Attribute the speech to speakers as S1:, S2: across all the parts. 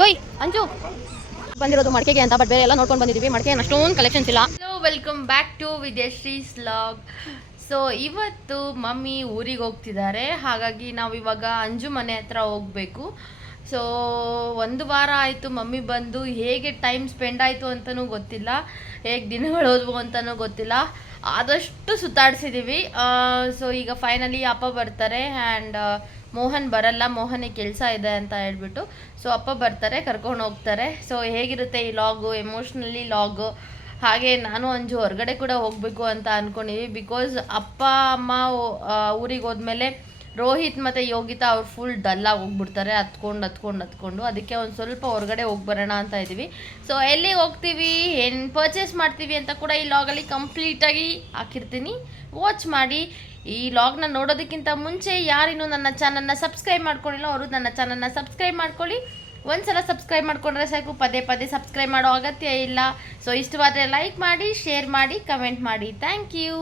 S1: ಯೋಯ್, ಅಂಜು. ಬಂದಿರೋದು ಮಡಿಕೆಗೆ ಅಂತ ಬಟ್ ಬೇರೆ ಎಲ್ಲ ನೋಡ್ಕೊಂಡು ಬಂದಿದ್ದೀವಿ ಮಡಿಕೆ ಅಷ್ಟೊಂದು ಕಲೆಕ್ಷನ್ಸ್ ಇಲ್ಲ. Welcome back to Vidyashree's vlog so ಇವತ್ತು ಮಮ್ಮಿ ಊರಿಗೆ ಹೋಗ್ತಿದ್ದಾರೆ. ಹಾಗಾಗಿ ನಾವು ಇವಾಗ ಅಂಜು ಮನೆ ಹತ್ರ ಹೋಗಬೇಕು. ಸೊ ಒಂದು ವಾರ ಆಯಿತು ಮಮ್ಮಿ ಬಂದು. ಹೇಗೆ ಟೈಮ್ ಸ್ಪೆಂಡ್ ಆಯಿತು ಅಂತಲೂ ಗೊತ್ತಿಲ್ಲ. ಹೇಗೆ ದಿನಗಳು ಹೋದ್ವು ಅಂತಲೂ ಗೊತ್ತಿಲ್ಲ. ಆದಷ್ಟು ಸುತ್ತಾಡ್ಸಿದ್ದೀವಿ ಸೊ ಈಗ ಫೈನಲಿ ಅಪ್ಪ ಬರ್ತಾರೆ. ಆ್ಯಂಡ್ ಮೋಹನ್ ಬರಲ್ಲ. ಮೋಹನಿಗೆ ಕೆಲಸ ಇದೆ ಅಂತ ಹೇಳ್ಬಿಟ್ಟು. ಸೊ ಅಪ್ಪ ಬರ್ತಾರೆ, ಕರ್ಕೊಂಡು ಹೋಗ್ತಾರೆ. ಸೊ ಹೇಗಿರುತ್ತೆ ಈ ಲಾಗು ಎಮೋಷ್ನಲಿ ಲಾಗು ಹಾಗೆ ನಾನು ಅಂಜು ಹೊರಗಡೆ ಕೂಡ ಹೋಗಬೇಕು ಅಂತ ಅಂದ್ಕೊಂಡಿವಿ ಬಿಕಾಸ್ ಅಪ್ಪ, ಅಮ್ಮ ಊರಿಗೆ ಹೋದ್ಮೇಲೆ ರೋಹಿತ್ ಮತ್ತು ಯೋಗಿತಾ ಅವ್ರು ಫುಲ್ ಡಲ್ಲಾಗಿ ಹೋಗ್ಬಿಡ್ತಾರೆ, ಹತ್ಕೊಂಡು ಹತ್ಕೊಂಡು ಹತ್ಕೊಂಡು. ಅದಕ್ಕೆ ಒಂದು ಸ್ವಲ್ಪ ಹೊರಗಡೆ ಹೋಗಿ ಬರೋಣ ಅಂತ ಇದ್ದೀವಿ. ಸೊ ಎಲ್ಲಿಗೆ ಹೋಗ್ತೀವಿ? ಏನು ಪರ್ಚೇಸ್ ಮಾಡ್ತೀವಿ ಅಂತ ಕೂಡ ಈ ಲಾಗಲ್ಲಿ ಕಂಪ್ಲೀಟಾಗಿ ಹಾಕಿರ್ತೀನಿ. ವಾಚ್ ಮಾಡಿ. ಈ ಲಾಗ್ನ ನೋಡೋದಕ್ಕಿಂತ ಮುಂಚೆ ಯಾರಿನ್ನೂ ನನ್ನ ಚಾನಲ್ನ ಸಬ್ಸ್ಕ್ರೈಬ್ ಮಾಡ್ಕೊಂಡಿಲ್ಲ, ಅವರು ನನ್ನ ಚಾನಲ್ನ ಸಬ್ಸ್ಕ್ರೈಬ್ ಮಾಡ್ಕೊಳ್ಳಿ. ಒಂದ್ಸಲ ಸಬ್ಸ್ಕ್ರೈಬ್ ಮಾಡ್ಕೊಂಡ್ರೆ ಸಾಕು, ಪದೇ ಪದೇ ಸಬ್ಸ್ಕ್ರೈಬ್ ಮಾಡೋ ಅಗತ್ಯ ಇಲ್ಲ. ಸೊ ಇಷ್ಟವಾದರೆ ಲೈಕ್ ಮಾಡಿ ಶೇರ್ ಮಾಡಿ ಕಮೆಂಟ್ ಮಾಡಿ. ಥ್ಯಾಂಕ್ ಯು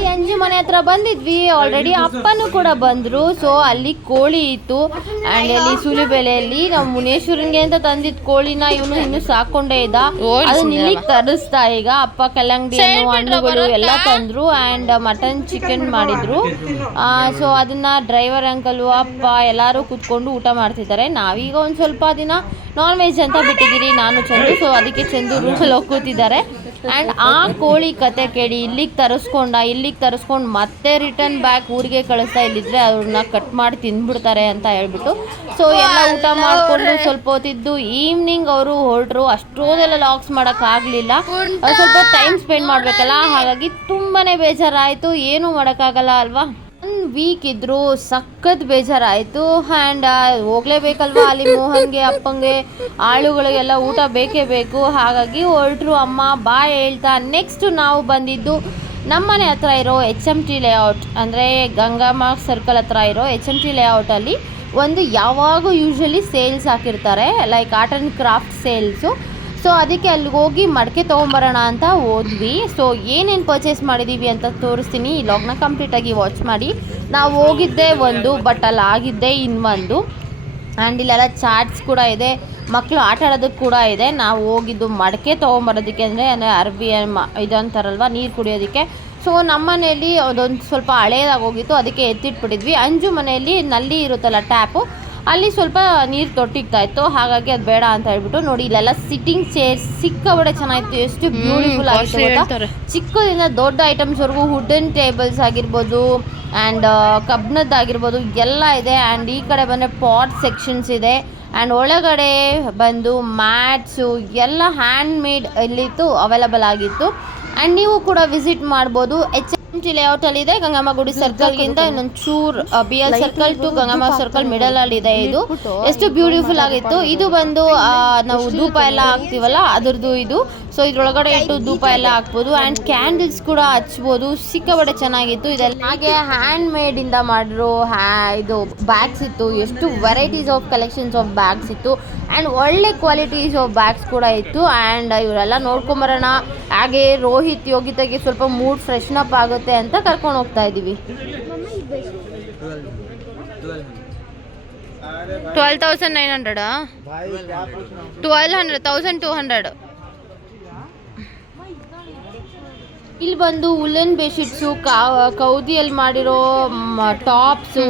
S1: ಈ ಅಂಜು ಮನೆ ಹತ್ರ ಬಂದಿದ್ವಿ. ಆಲ್ರೆಡಿ ಅಪ್ಪನೂ ಕೂಡ ಬಂದ್ರು. ಸೊ ಅಲ್ಲಿ ಕೋಳಿ ಇತ್ತು. ಆ್ಯಂಡ್ ಅಲ್ಲಿ ಸುಲಿಬೆಲೆಯಲ್ಲಿ ನಾವು ಮುನೇಶ್ವರನ್ಗೆ ಅಂತ ತಂದಿದ್ ಕೋಳಿನ ಇವನು ಇನ್ನು ಸಾಕೊಂಡೇ ಇದ್ದ. ಅದನ್ನ ಇಲ್ಲಿ ತರಿಸ್ತಾ ಈಗ. ಅಪ್ಪ ಕಲ್ಲಂಗಡಿ ಹಣ್ಣು ಹಣ್ಣುಗಳು ಎಲ್ಲ ತಂದ್ರು. ಅಂಡ್ ಮಟನ್ ಚಿಕನ್ ಮಾಡಿದ್ರು. ಸೊ ಅದನ್ನ ಡ್ರೈವರ್ ಅಂಕಲು ಅಪ್ಪ ಎಲ್ಲರೂ ಕೂತ್ಕೊಂಡು ಊಟ ಮಾಡ್ತಿದ್ದಾರೆ. ನಾವೀಗ ಒಂದ್ ಸ್ವಲ್ಪ ದಿನ ನಾನ್ ವೆಜ್ ಅಂತ ಬಿಟ್ಟಿದ್ದೀರಿ. ನಾನು ಚಂದು. ಸೊ ಅದಕ್ಕೆ ಚಂದು ರೂಮಲ್ಲಿ ಹೋಗಿ ಕೂತಿದ್ದಾರೆ. ಆ್ಯಂಡ್ ಆ ಕೋಳಿ ಕತೆ ಕೇಳಿ ಇಲ್ಲಿಗೆ ತರಿಸ್ಕೊಂಡ ಇಲ್ಲಿಗೆ ತರಿಸ್ಕೊಂಡು ಮತ್ತೆ ರಿಟರ್ನ್ ಬ್ಯಾಕ್ ಊರಿಗೆ ಕಳಿಸ್ತಾ ಇಲ್ಲಿದ್ರೆ ಅವ್ರನ್ನ ಕಟ್ ಮಾಡಿ ತಿಂದ್ಬಿಡ್ತಾರೆ ಅಂತ ಹೇಳ್ಬಿಟ್ಟು. ಸೊ ಎಲ್ಲ ಊಟ ಮಾಡಿಕೊಂಡು ಸ್ವಲ್ಪ ಹೊತ್ತಿದ್ದು ಈವ್ನಿಂಗ್ ಅವರು ಹೊರಟರು. ಅಷ್ಟೋದೆಲ್ಲ ಲಾಕ್ಸ್ ಮಾಡೋಕ್ಕಾಗಲಿಲ್ಲ ಸ್ವಲ್ಪ ಟೈಮ್ ಸ್ಪೆಂಡ್ ಮಾಡಬೇಕಲ್ಲ? ಹಾಗಾಗಿ ತುಂಬಾ ಬೇಜಾರಾಯಿತು. ಏನೂ ಮಾಡೋಕ್ಕಾಗಲ್ಲ ಅಲ್ವಾ? ಒನ್ ವೀಕ್ ಇದ್ರು ಸಖತ್ ಬೇಜಾರಾಯಿತು. ಆ್ಯಂಡ್ ಹೋಗ್ಲೇಬೇಕಲ್ವಾ ಅಲ್ಲಿ ಮೋಹನ್ಗೆ, ಅಪ್ಪಂಗೆ? ಆಳುಗಳಿಗೆಲ್ಲ ಊಟ ಬೇಕೇ ಬೇಕು. ಹಾಗಾಗಿ ಹೊರಟ್ರು ಅಮ್ಮ, ಬಾ ಹೇಳ್ತಾ. ನೆಕ್ಸ್ಟ್ ನಾವು ಬಂದಿದ್ದು ನಮ್ಮನೆ ಹತ್ರ ಇರೋ ಎಚ್ ಎಂ ಟಿ ಲೇಔಟ್ ಅಂದರೆ ಗಂಗಮ್ಮ ಸರ್ಕಲ್ ಹತ್ರ ಇರೋ ಎಚ್ ಎಂ ಟಿ ಲೇಔಟಲ್ಲಿ ಒಂದು ಯಾವಾಗೂ ಯೂಶ್ವಲಿ ಸೇಲ್ಸ್ ಹಾಕಿರ್ತಾರೆ. Like art and craft sales so ಅದಕ್ಕೆ ಅಲ್ಲಿಗೆ ಹೋಗಿ ಮಡಕೆ ತೊಗೊಂಬರೋಣ ಅಂತ ಹೋದ್ವಿ. ಸೊ ಏನೇನು ಪರ್ಚೇಸ್ ಮಾಡಿದ್ದೀವಿ ಅಂತ ತೋರಿಸ್ತೀನಿ. ಈ ಲಾಗ್ನ ಕಂಪ್ಲೀಟಾಗಿ ವಾಚ್ ಮಾಡಿ. ನಾವು ಹೋಗಿದ್ದೆ ಒಂದು ಬಟ್ ಅಲ್ಲಿ ಆಗಿದ್ದೆ ಇನ್ನೊಂದು. ಆ್ಯಂಡ್ ಇಲ್ಲೆಲ್ಲ ಚಾಟ್ಸ್ ಕೂಡ ಇದೆ. ಮಕ್ಕಳು ಆಟ ಆಡೋದಕ್ಕೆ ಕೂಡ ಇದೆ. ನಾವು ಹೋಗಿದ್ದು ಮಡಕೆ ತೊಗೊಂಬರೋದಕ್ಕೆ ಅಂದರೆ ಅಂದರೆ ಅರ್ಬಿ ಇದಂತಾರಲ್ವ ನೀರು ಕುಡಿಯೋದಕ್ಕೆ. ಸೊ ನಮ್ಮ ಮನೆಯಲ್ಲಿ ಅದೊಂದು ಸ್ವಲ್ಪ ಹಳೇದಾಗಿ ಹೋಗಿತ್ತು. ಅದಕ್ಕೆ ಎತ್ತಿಟ್ಬಿಟ್ಟಿದ್ವಿ. ಅಂಜು ಮನೆಯಲ್ಲಿ ನಲ್ಲಿ ಇರುತ್ತಲ್ಲ ಟ್ಯಾಪು ಅಲ್ಲಿ ಸ್ವಲ್ಪ ನೀರು ತೊಟ್ಟಿಗ್ತಾ ಇತ್ತು ಹಾಗಾಗಿ ಅದು ಬೇಡ ಅಂತ ಹೇಳ್ಬಿಟ್ಟು ನೋಡಿ ಇಲ್ಲೆಲ್ಲ ಸಿಟ್ಟಿಂಗ್ ಚೇರ್ಸ್ ಸಿಕ್ಕಾಬಡೆ ಚೆನ್ನಾಗಿತ್ತು. ಎಷ್ಟು ಬ್ಯೂಟಿಫುಲ್ ಆಗಿತ್ತು ಗೊತ್ತಾ? ಚಿಕ್ಕದಿಂದ ದೊಡ್ಡ ಐಟಮ್ಸ್ವರೆಗೂ ವುಡನ್ ಟೇಬಲ್ಸ್ ಆಗಿರ್ಬೋದು ಆ್ಯಂಡ್ ಕಬ್ಬಿಣದ್ದಾಗಿರ್ಬೋದು ಎಲ್ಲ ಇದೆ. ಆ್ಯಂಡ್ ಈ ಕಡೆ ಬಂದರೆ ಪಾಟ್ ಸೆಕ್ಷನ್ಸ್ ಇದೆ. ಆ್ಯಂಡ್ ಒಳಗಡೆ ಬಂದು ಮ್ಯಾಟ್ಸು ಎಲ್ಲ ಹ್ಯಾಂಡ್ ಮೇಡ್ ಇಲ್ಲಿತ್ತು ಅವೈಲಬಲ್ ಆಗಿತ್ತು. ಆ್ಯಂಡ್ ನೀವು ಕೂಡ ವಿಸಿಟ್ ಮಾಡ್ಬೋದು. ಎಚ್ ಎಂ ಲೇಔಟ್ ಅಲ್ಲಿ ಇದೆ ಗಂಗಮ್ಮ ಗುಡಿ ಸರ್ಕಲ್ಗಿಂತ ಇನ್ನೊಂದು ಚೂರ್ B L circle to Gangamma circle middle ಅಲ್ಲಿ ಇದೆ ಇದು. ಎಷ್ಟು ಬ್ಯೂಟಿಫುಲ್ ಆಗಿತ್ತು. ಇದು ಬಂದು ನಾವು ಧೂಪ ಎಲ್ಲ ಹಾಕ್ತಿವಲ್ಲ ಅದ್ರದ್ದು ಇದು. ಸೊ ಇದ್ರೊಳಗಡೆ ಇಟ್ಟು ಧೂಪ ಎಲ್ಲ ಹಾಕ್ಬೋದು. ಅಂಡ್ ಕ್ಯಾಂಡಲ್ಸ್ ಕೂಡ ಹಚ್ಬೋದು. ಸಿಕ್ಕಾಪಟ್ಟೆ ಚೆನ್ನಾಗಿತ್ತು. ಇದೆಲ್ಲ ಹಾಗೆ ಹ್ಯಾಂಡ್ ಮೇಡ್ ಇಂದ ಮಾಡಿರೋ ಇದು ಬ್ಯಾಗ್ಸ್ ಇತ್ತು. ಎಷ್ಟು varieties of collections of bags ಇತ್ತು. ಅಂಡ್ ಒಳ್ಳೆ ಕ್ವಾಲಿಟೀಸ್ ಆಫ್ ಬ್ಯಾಗ್ಸ್ ಕೂಡ ಇತ್ತು. ಅಂಡ್ ಇವರೆಲ್ಲ ನೋಡ್ಕೊಂಬರೋಣ. ಹಾಗೆ ರೋಹಿತ್ ಯೋಗಿತಾಗೆ ಸ್ವಲ್ಪ ಮೂಡ್ ಫ್ರೆಶ್ನಪ್ ಆಗುತ್ತೆ ಅಂತ ಕರ್ಕೊಂಡು ಹೋಗ್ತಾ ಇದ್ದೀವಿ twelve thousand nine ಹಂಡ್ರೆಡಾ twelve hundred thousand two hundred ಇಲ್ಲಿ ಬಂದು ಉಲೆನ್ ಬೆಡ್ಶೀಟ್ಸು ಕೌದಿಯಲ್ಲಿ ಮಾಡಿರೋ ಟಾಪ್ಸು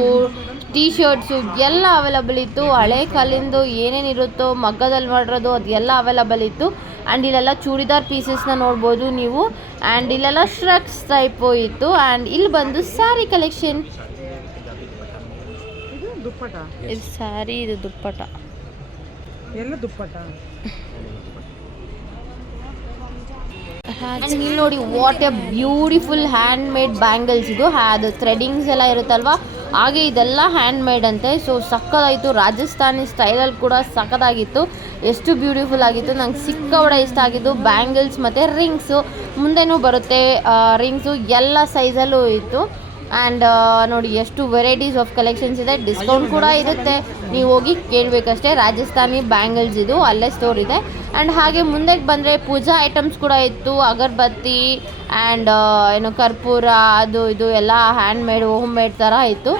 S1: ಟೀ ಶರ್ಟ್ಸು ಎಲ್ಲ ಅವೈಲಬಲ್ ಇತ್ತು. ಹಳೆ ಕಾಲಿಂದು ಏನೇನಿರುತ್ತೋ ಮಗ್ಗದಲ್ಲಿ ಮಾಡಿರೋದು ಅದೆಲ್ಲ ಅವೈಲಬಲ್ ಇತ್ತು. ಆ್ಯಂಡ್ ಇಲ್ಲೆಲ್ಲ ಚೂಡಿದಾರ್ ಪೀಸಸ್ನ ನೋಡ್ಬೋದು ನೀವು. ಆ್ಯಂಡ್ ಇಲ್ಲೆಲ್ಲ ಶ್ರಕ್ಸ್ ಟೈಪು ಇತ್ತು. ಆ್ಯಂಡ್ ಇಲ್ಲಿ ಬಂದು ಸ್ಯಾರಿ ಕಲೆಕ್ಷನ್
S2: ಇದು
S1: ಸ್ಯಾರಿ ಇದು ದುಪ್ಪಟ.
S2: ಎಲ್ಲ ದುಪ್ಪಟ?
S1: ಇಲ್ಲಿ ನೋಡಿ what a beautiful hand made bangles ಇದು. ಅದು ಥ್ರೆಡಿಂಗ್ಸ್ ಎಲ್ಲ ಇರುತ್ತಲ್ವಾ? ಹಾಗೆ ಇದೆಲ್ಲ ಹ್ಯಾಂಡ್ ಮೇಡ್ ಅಂತೆ. ಸೊ ಸಕ್ಕದಾಯಿತು. ರಾಜಸ್ಥಾನಿ ಸ್ಟೈಲಲ್ಲಿ ಕೂಡ ಸಕ್ಕದಾಗಿತ್ತು. ಎಷ್ಟು ಬ್ಯೂಟಿಫುಲ್ ಆಗಿತ್ತು. ನಂಗೆ ಸಿಕ್ಕವಡ ಇಷ್ಟ ಆಗಿದ್ದು ಬ್ಯಾಂಗಲ್ಸ್ ಮತ್ತು ರಿಂಗ್ಸು ಮುಂದೆನೂ ಬರುತ್ತೆ ರಿಂಗ್ಸು ಎಲ್ಲ ಸೈಜಲ್ಲೂ ಇತ್ತು. ಆ್ಯಂಡ್ ನೋಡಿ ಎಷ್ಟು ವೆರೈಟೀಸ್ ಆಫ್ ಕಲೆಕ್ಷನ್ಸ್ ಇದೆ. ಡಿಸ್ಕೌಂಟ್ ಕೂಡ ಇರುತ್ತೆ. ನೀವು ಹೋಗಿ ಕೇಳಬೇಕಷ್ಟೇ. ರಾಜಸ್ಥಾನಿ ಬ್ಯಾಂಗಲ್ಸ್ ಇದು, ಅಲ್ಲೇ ಸ್ಟೋರ್ ಇದೆ. ಆ್ಯಂಡ್ ಹಾಗೆ ಮುಂದಕ್ಕೆ ಬಂದರೆ ಪೂಜಾ ಐಟಮ್ಸ್ ಕೂಡ ಇತ್ತು. ಅಗರಬತ್ತಿ ಆ್ಯಂಡ್ ಏನು ಕರ್ಪೂರ, ಅದು ಇದು ಎಲ್ಲ ಹ್ಯಾಂಡ್ ಮೇಡ್ ಹೋಮ್ ಮೇಡ್ ಥರ ಇತ್ತು.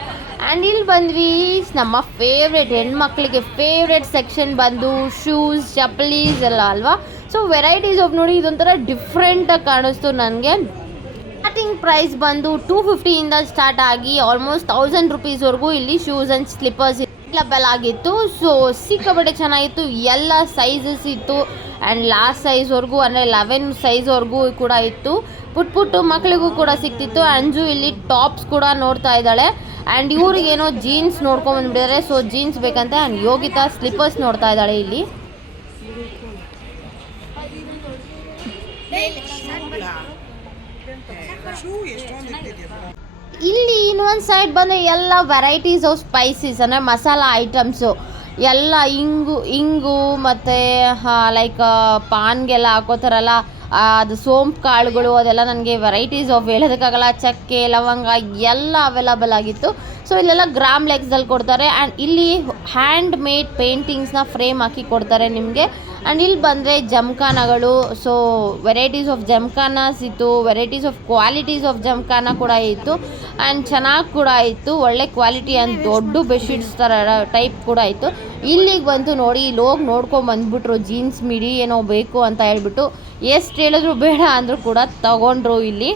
S1: ಆ್ಯಂಡ್ ಇಲ್ಲಿ ಬಂದ್ವಿ, ನಮ್ಮ ಫೇವ್ರೆಟ್ ಹೆಣ್ಮಕ್ಳಿಗೆ ಫೇವ್ರೆಟ್ ಸೆಕ್ಷನ್ ಬಂದು ಶೂಸ್ ಚಪ್ಪಲೀಸ್ ಎಲ್ಲ ಅಲ್ವಾ? ಸೊ ವೆರೈಟೀಸ್ ಆಫ್ ನೋಡಿ ಇದೊಂಥರ ಡಿಫ್ರೆಂಟಾಗಿ ಕಾಣಿಸ್ತು ನನಗೆ. ಸ್ಟಾರ್ಟಿಂಗ್ ಪ್ರೈಸ್ ಬಂದು ಟೂ ಫಿಫ್ಟಿಯಿಂದ ಸ್ಟಾರ್ಟ್ ಆಗಿ ಆಲ್ಮೋಸ್ಟ್ ತೌಸಂಡ್ ರುಪೀಸ್ವರೆಗೂ ಇಲ್ಲಿ ಶೂಸ್ ಆ್ಯಂಡ್ ಸ್ಲಿಪ್ಪರ್ಸ್ ಅವೈಲಬಲ್ ಆಗಿತ್ತು. ಸೊ ಸಿಕ್ಕಾಪಟ್ಟೆ ಚೆನ್ನಾಗಿತ್ತು. ಎಲ್ಲ ಸೈಜಸ್ ಇತ್ತು. ಆ್ಯಂಡ್ ಲಾಸ್ಟ್ ಸೈಜ್ವರೆಗೂ ಅಂದರೆ ಲೆವೆನ್ ಸೈಜ್ವರೆಗೂ ಕೂಡ ಇತ್ತು. ಪುಟ್ ಪುಟ್ಟು ಮಕ್ಕಳಿಗೂ ಕೂಡ ಸಿಕ್ತಿತ್ತು ಅಂಜು ಇಲ್ಲಿ ಟಾಪ್ಸ್ ಕೂಡ ನೋಡ್ತಾ ಇದ್ದಾಳೆ. ಆ್ಯಂಡ್ ಇವ್ರಿಗೇನೋ ಜೀನ್ಸ್ ನೋಡ್ಕೊಂಬಂದ್ಬಿಟ್ಟಿದ್ದಾರೆ ಸೊ ಜೀನ್ಸ್ ಬೇಕಂತೆ ಆ್ಯಂಡ್ ಯೋಗಿತಾ ಸ್ಲಿಪ್ಪರ್ಸ್ ನೋಡ್ತಾ ಇದ್ದಾಳೆ ಇಲ್ಲಿ. ಇಲ್ಲಿ ಇನ್ನೊಂದು ಸೈಡ್ ಬಂದರೆ ಎಲ್ಲ ವೆರೈಟೀಸ್ ಆಫ್ ಸ್ಪೈಸಿಸ್ ಅಂದರೆ ಮಸಾಲ ಐಟಮ್ಸು ಎಲ್ಲ ಇಂಗು ಇಂಗು ಮತ್ತು ಲೈಕ್ ಪಾನ್ಗೆಲ್ಲ ಹಾಕೋತಾರಲ್ಲ ಅದು ಸೋಂಪು ಕಾಳುಗಳು, ಅದೆಲ್ಲ ನನಗೆ ವೆರೈಟೀಸ್ ಆಫ್ ಹೇಳೋದಕ್ಕಾಗಲ್ಲ ಚಕ್ಕೆ, ಲವಂಗ ಎಲ್ಲ ಅವೈಲಬಲ್ ಆಗಿತ್ತು. ಸೊ ಇಲ್ಲೆಲ್ಲ ಗ್ರಾಮ್ ಲೆಗ್ಸಲ್ಲಿ ಕೊಡ್ತಾರೆ. ಆ್ಯಂಡ್ ಇಲ್ಲಿ ಹ್ಯಾಂಡ್ ಮೇಡ್ ಪೇಂಟಿಂಗ್ಸ್ನ ಫ್ರೇಮ್ ಹಾಕಿ ಕೊಡ್ತಾರೆ ನಿಮಗೆ. ಆ್ಯಂಡ್ ಇಲ್ಲಿ ಬಂದರೆ ಜಮ್ಖಾನಗಳು. ಸೊ ವೆರೈಟೀಸ್ ಆಫ್ ಜಮ್ಖಾನಾಸ್ ಇತ್ತು. Varieties of qualities of jamkhana ಕೂಡ ಇತ್ತು. ಆ್ಯಂಡ್ ಚೆನ್ನಾಗಿ ಕೂಡ ಇತ್ತು. ಒಳ್ಳೆ ಕ್ವಾಲಿಟಿ ಆ್ಯಂಡ್ ದೊಡ್ಡ ಬೆಡ್ಶೀಟ್ಸ್ ಥರ ಟೈಪ್ ಕೂಡ ಇತ್ತು. ಇಲ್ಲಿಗೆ ಬಂತು ನೋಡಿ ಇಲ್ಲಿ ಹೋಗಿ ನೋಡ್ಕೊಂಡು ಬಂದ್ಬಿಟ್ರು ಜೀನ್ಸ್ ಮಿಡಿ ಏನೋ ಬೇಕು ಅಂತ ಹೇಳ್ಬಿಟ್ಟು. ಎಷ್ಟು ಹೇಳಿದ್ರು ಬೇಡ ಅಂದರೂ ಕೂಡ ತಗೊಂಡ್ರು ಇಲ್ಲಿ.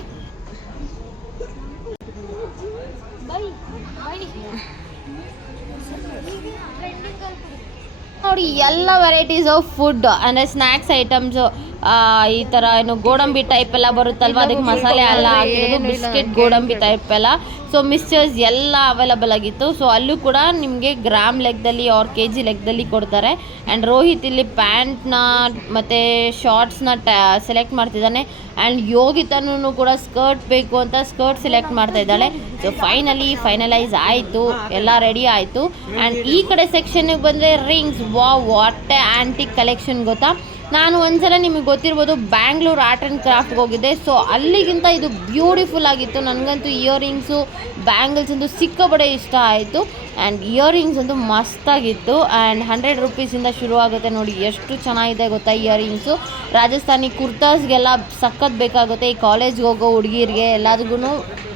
S1: ನೋಡಿ, ಎಲ್ಲ ವೆರೈಟೀಸ್ ಆಫ್ ಫುಡ್ ಅಂದರೆ ಸ್ನ್ಯಾಕ್ಸ್ ಐಟಮ್ಸು ಈ ಥರ ಏನು ಗೋಡಂಬಿ ಟೈಪ್ ಎಲ್ಲ ಬರುತ್ತಲ್ವ? ಅದಕ್ಕೆ ಮಸಾಲೆ ಎಲ್ಲ ಹಾಕಿರೋದು ಬಿಸ್ಕೆಟ್ ಗೋಡಂಬಿ ಟೈಪ್ ಎಲ್ಲ. ಸೊ ಮಿಕ್ಸ್ಚರ್ಸ್ ಎಲ್ಲ ಅವೈಲಬಲ್ ಆಗಿತ್ತು. ಸೊ ಅಲ್ಲೂ ಕೂಡ ನಿಮಗೆ ಗ್ರಾಮ್ ಲೆಕ್ಕದಲ್ಲಿ ಅವ್ರ ಕೆ ಜಿ ಲೆಕ್ಕದಲ್ಲಿ ಕೊಡ್ತಾರೆ. ಆ್ಯಂಡ್ ರೋಹಿತ್ ಇಲ್ಲಿ ಪ್ಯಾಂಟ್ನ ಮತ್ತು ಶಾರ್ಟ್ಸ್ನ ಟ್ಯಾ ಸೆಲೆಕ್ಟ್ ಮಾಡ್ತಿದ್ದಾನೆ. ಆ್ಯಂಡ್ ಯೋಗಿತನೂ ಕೂಡ ಸ್ಕರ್ಟ್ ಬೇಕು ಅಂತ ಸ್ಕರ್ಟ್ ಸೆಲೆಕ್ಟ್ ಮಾಡ್ತಾ ಇದ್ದಾಳೆ. ಸೊ ಫೈನಲಿ ಫೈನಲೈಸ್ ಆಯಿತು. ಎಲ್ಲ ರೆಡಿ ಆಯಿತು. ಆ್ಯಂಡ್ ಈ ಕಡೆ ಸೆಕ್ಷನ್ಗೆ ಬಂದರೆ ರಿಂಗ್ಸ್ ವಾ ವಾಟ್ ಆ್ಯಂಟಿಕ್ ಕಲೆಕ್ಷನ್ ಗೊತ್ತಾ? ನಾನು ಒಂದ್ಸಲ ನಿಮಗೆ ಗೊತ್ತಿರ್ಬೋದು ಬ್ಯಾಂಗ್ಳೂರ್ ಆರ್ಟ್ ಆ್ಯಂಡ್ ಕ್ರಾಫ್ಟ್ಗೆ ಹೋಗಿದ್ದೆ. ಸೊ ಅಲ್ಲಿಗಿಂತ ಇದು ಬ್ಯೂಟಿಫುಲ್ ಆಗಿತ್ತು. ನನಗಂತೂ ಇಯರಿಂಗ್ಸು ಬ್ಯಾಂಗಲ್ಸ್ ಅಂತೂ ಸಿಕ್ಕಾಪಡೆ ಇಷ್ಟ ಆಯಿತು. ಆ್ಯಂಡ್ ಇಯರಿಂಗ್ಸ್ ಅಂತೂ ಮಸ್ತಾಗಿತ್ತು ಆ್ಯಂಡ್ ಹಂಡ್ರೆಡ್ ರುಪೀಸಿಂದ ಶುರು ಆಗುತ್ತೆ ನೋಡಿ ಎಷ್ಟು ಚೆನ್ನಾಗಿದೆ ಗೊತ್ತಾ ಇಯರಿಂಗ್ಸು ರಾಜಸ್ಥಾನಿ ಕುರ್ತಾಸ್ಗೆಲ್ಲ ಸಖತ್ ಬೇಕಾಗುತ್ತೆ. ಈ ಕಾಲೇಜ್ಗೆ ಹೋಗೋ ಹುಡುಗಿರಿಗೆ ಎಲ್ಲದಕ್ಕೂ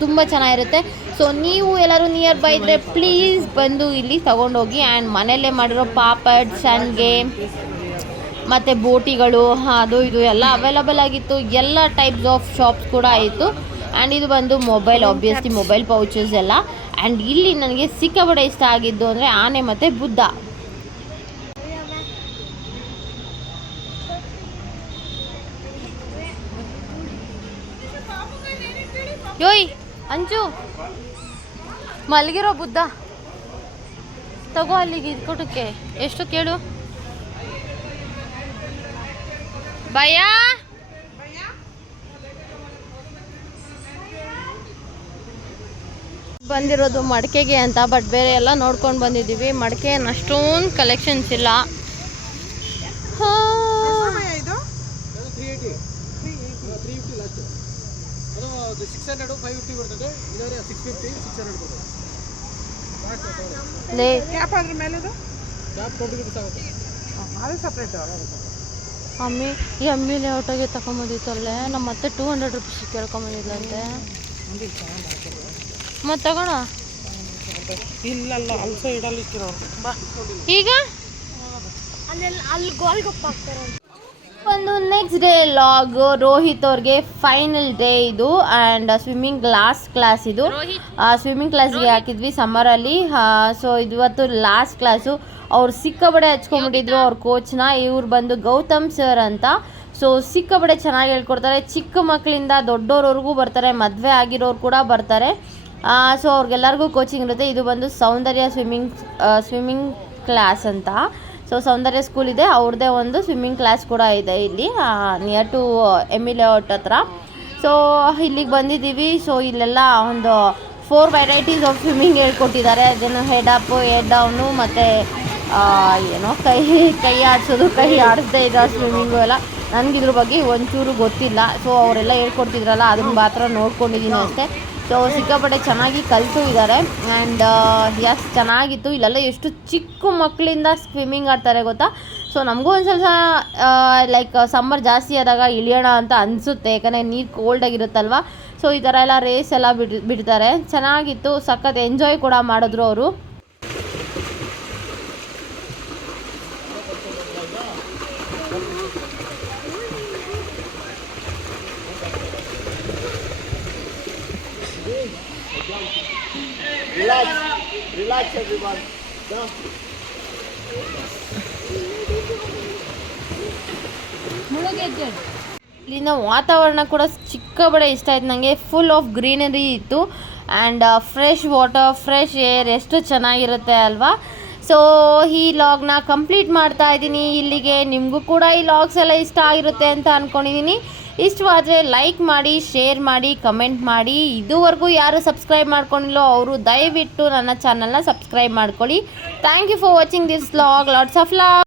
S1: ತುಂಬ ಚೆನ್ನಾಗಿರುತ್ತೆ. ಸೊ ನೀವು ಎಲ್ಲರೂ ನಿಯರ್ ಬೈ ಇದ್ದರೆ ಪ್ಲೀಸ್ ಬಂದು ಇಲ್ಲಿ ತೊಗೊಂಡೋಗಿ. ಆ್ಯಂಡ್ ಮನೆಯಲ್ಲೇ ಮಾಡಿರೋ ಪಾಪಡ್ ಸಂಡ್ಗೆ ಮತ್ತು ಬೋಟಿಗಳು ಅದು ಇದು ಎಲ್ಲ ಅವೈಲಬಲ್ ಆಗಿತ್ತು. ಎಲ್ಲ ಟೈಪ್ಸ್ ಆಫ್ ಶಾಪ್ಸ್ ಕೂಡ ಆಯಿತು. ಆ್ಯಂಡ್ ಇದು ಬಂದು ಮೊಬೈಲ್ ಆಬ್ವಿಯಸ್ಲಿ ಮೊಬೈಲ್ ಪೌಚಸ್ ಎಲ್ಲ. ಆ್ಯಂಡ್ ಇಲ್ಲಿ ನನಗೆ ಸಿಕ್ಕಾಪಟ್ಟೆ ಇಷ್ಟ ಆಗಿದ್ದು ಅಂದರೆ ಆನೆ ಮತ್ತು ಬುದ್ಧ. ಯೋಯ್, ಅಂಜು. ಮಲಗಿರೋ ಬುದ್ಧ. ತಗೋ ಅಲ್ಲಿಗೆ ಇದು ಕೊಟ್ಟಕ್ಕೆ ಎಷ್ಟು ಕೇಳು? ಭಯ? ಬಂದಿರೋದು ಮಡಿಕೆಗೆ ಅಂತ ಬಟ್ ಬೇರೆ ಎಲ್ಲ ನೋಡ್ಕೊಂಡು ಬಂದಿದ್ದೀವಿ. ಮಡಿಕೆ ಏನು ಅಷ್ಟೊಂದು ಕಲೆಕ್ಷನ್ಸ್ ಇಲ್ಲ. ಹಾ.
S2: ಇದು?
S3: ಸಿಕ್ಸ್ ಹಂಡ್ರೆಡ್ ಫೈವ್ ಫಿಫ್ಟಿ ಬರ್ತದೆ ಇದಾದ್ರೆ ಸಿಕ್ಸ್ ಫಿಫ್ಟಿ ಸಿಕ್ಸ್ ಹಂಡ್ರೆಡ್ ಬರ್ತದೆ
S1: ಲೇ ಅಮ್ಮಿ ಈ ಅಮ್ಮಿ ಲೇಔಟಾಗೆ ತಗೊಂಬಂದಿತ್ತಲ್ಲೇ ನಮ್ಮ ಮತ್ತೆ ಟೂ ಹಂಡ್ರೆಡ್ ರುಪೀಸ್ ಕೇಳ್ಕೊಂಬಂದಿದ್ಲಂತೆ. ಮತ್ತೆ ತಗೋಣ?
S2: ಇಲ್ಲಲ್ಲ ಅಲ್ಸೋ ಇಡಲಿಕ್ಕಿರೋ. ಬಾ.
S1: ಈಗ? ಒಂದು ನೆಕ್ಸ್ಟ್ ಡೇ ಲಾಗ್ ರೋಹಿತ್ ಅವ್ರಿಗೆ ಫೈನಲ್ ಡೇ ಇದು ಆ್ಯಂಡ್ ಸ್ವಿಮ್ಮಿಂಗ್ ಲಾಸ್ಟ್ ಕ್ಲಾಸ್ ಇದು. ಸ್ವಿಮ್ಮಿಂಗ್ ಕ್ಲಾಸ್ಗೆ ಹಾಕಿದ್ವಿ ಸಮ್ಮರಲ್ಲಿ ಸೊ ಇವತ್ತು ಲಾಸ್ಟ್ ಕ್ಲಾಸು ಅವ್ರು ಸಿಕ್ಕಾಬಡೆ ಹಚ್ಕೊಂಡ್ಬಿಟ್ಟಿದ್ರು ಅವ್ರ ಕೋಚ್ನ ಇವ್ರು ಬಂದು ಗೌತಮ್ ಸರ್ ಅಂತ. ಸೊ ಸಿಕ್ಕಾಬಡೆ ಚೆನ್ನಾಗಿ ಹೇಳ್ಕೊಡ್ತಾರೆ. ಚಿಕ್ಕ ಮಕ್ಕಳಿಂದ ದೊಡ್ಡೋರವರೆಗೂ ಬರ್ತಾರೆ ಮದುವೆ ಆಗಿರೋರು ಕೂಡ ಬರ್ತಾರೆ. ಸೊ ಅವ್ರಿಗೆಲ್ಲರಿಗೂ ಕೋಚಿಂಗ್ ಇರುತ್ತೆ. ಇದು ಬಂದು ಸೌಂದರ್ಯ ಸ್ವಿಮ್ಮಿಂಗ್ ಸ್ವಿಮ್ಮಿಂಗ್ ಕ್ಲಾಸ್ ಅಂತ. ಸೊ ಸೌಂದರ್ಯ ಸ್ಕೂಲ್ ಇದೆ. ಅವ್ರದ್ದೇ ಒಂದು ಸ್ವಿಮ್ಮಿಂಗ್ ಕ್ಲಾಸ್ ಕೂಡ ಇದೆ ಇಲ್ಲಿ near to M E layout ಹತ್ರ. ಸೊ ಇಲ್ಲಿಗೆ ಬಂದಿದ್ದೀವಿ. ಸೊ ಇಲ್ಲೆಲ್ಲ ಒಂದು ಫೋರ್ ವೆರೈಟೀಸ್ ಆಫ್ ಸ್ವಿಮ್ಮಿಂಗ್ ಹೇಳ್ಕೊಟ್ಟಿದ್ದಾರೆ. ಅದೇನು ಹೆಡ್ ಅಪ್ ಹೆಡ್ ಡೌನು ಮತ್ತು ಏನೋ ಕೈ ಕೈ ಆಡಿಸೋದು, ಕೈ ಆಡಿಸ್ದೇ ಇದ್ದ ಸ್ವಿಮ್ಮಿಂಗು ಎಲ್ಲ. ನನಗೆ ಇದ್ರ ಬಗ್ಗೆ ಒಂಚೂರು ಗೊತ್ತಿಲ್ಲ. ಸೊ ಅವರೆಲ್ಲ ಹೇಳ್ಕೊಡ್ತಿದ್ರಲ್ಲ ಅದನ್ನ ಮಾತ್ರ ನೋಡ್ಕೊಂಡಿದ್ದೀನಿ ಅಷ್ಟೇ. ಸೊ ಸಿಕ್ಕಾಪಟ್ಟೆ ಚೆನ್ನಾಗಿ ಕಲಿತು ಇದ್ದಾರೆ ಆ್ಯಂಡ್ ಎಸ್ ಚೆನ್ನಾಗಿತ್ತು. ಇಲ್ಲೆಲ್ಲ ಎಷ್ಟು ಚಿಕ್ಕ ಮಕ್ಕಳಿಂದ ಸ್ವಿಮ್ಮಿಂಗ್ ಆಡ್ತಾರೆ ಗೊತ್ತಾ? ಸೊ ನಮಗೂ ಒಂದು ಸ್ವಲ್ಪ ಲೈಕ್ ಸಮ್ಮರ್ ಜಾಸ್ತಿ ಆದಾಗ ಇಳಿಯೋಣ ಅಂತ ಅನಿಸುತ್ತೆ. ಯಾಕಂದರೆ ನೀರು ಕೋಲ್ಡ್ ಆಗಿರುತ್ತಲ್ವ? ಸೊ ಈ ಥರ ಎಲ್ಲ ರೇಸ್ ಎಲ್ಲ ಬಿಡ್, ಬಿಡ್ತಾರೆ. ಚೆನ್ನಾಗಿತ್ತು. ಸಖತ್ ಎಂಜಾಯ್ ಕೂಡ ಮಾಡಿದ್ರು ಅವರು.
S3: Relax. Relax, everyone.
S1: ಇಲ್ಲಿನ ವಾತಾವರಣ ಕೂಡ ಚಿಕ್ಕಬಡೆ ಇಷ್ಟ ಆಯ್ತು. ನನಗೆ ಫುಲ್ ಆಫ್ ಗ್ರೀನರಿ ಇತ್ತು. And fresh water fresh air ಎಷ್ಟು ಚೆನ್ನಾಗಿರುತ್ತೆ ಅಲ್ವಾ? ಸೊ ಈ ಲಾಗ್ನ ಕಂಪ್ಲೀಟ್ ಮಾಡ್ತಾ ಇದ್ದೀನಿ. ಇಲ್ಲಿಗೆ ನಿಮಗೂ ಕೂಡ ಈ ಲಾಗ್ಸ್ ಎಲ್ಲ ಇಷ್ಟ ಆಗಿರುತ್ತೆ ಅಂತ ಅಂದ್ಕೊಂಡಿದ್ದೀನಿ ಇಷ್ಟವಾದರೆ ಲೈಕ್ ಮಾಡಿ ಶೇರ್ ಮಾಡಿ ಕಮೆಂಟ್ ಮಾಡಿ. ಇದುವರೆಗೂ ಯಾರು ಸಬ್ಸ್ಕ್ರೈಬ್ ಮಾಡ್ಕೊಂಡಿಲ್ಲೋ ಅವರು ದಯವಿಟ್ಟು ನನ್ನ ಚಾನಲ್ನ ಸಬ್ಸ್ಕ್ರೈಬ್ ಮಾಡ್ಕೊಳ್ಳಿ. Thank you for watching this vlog lots of love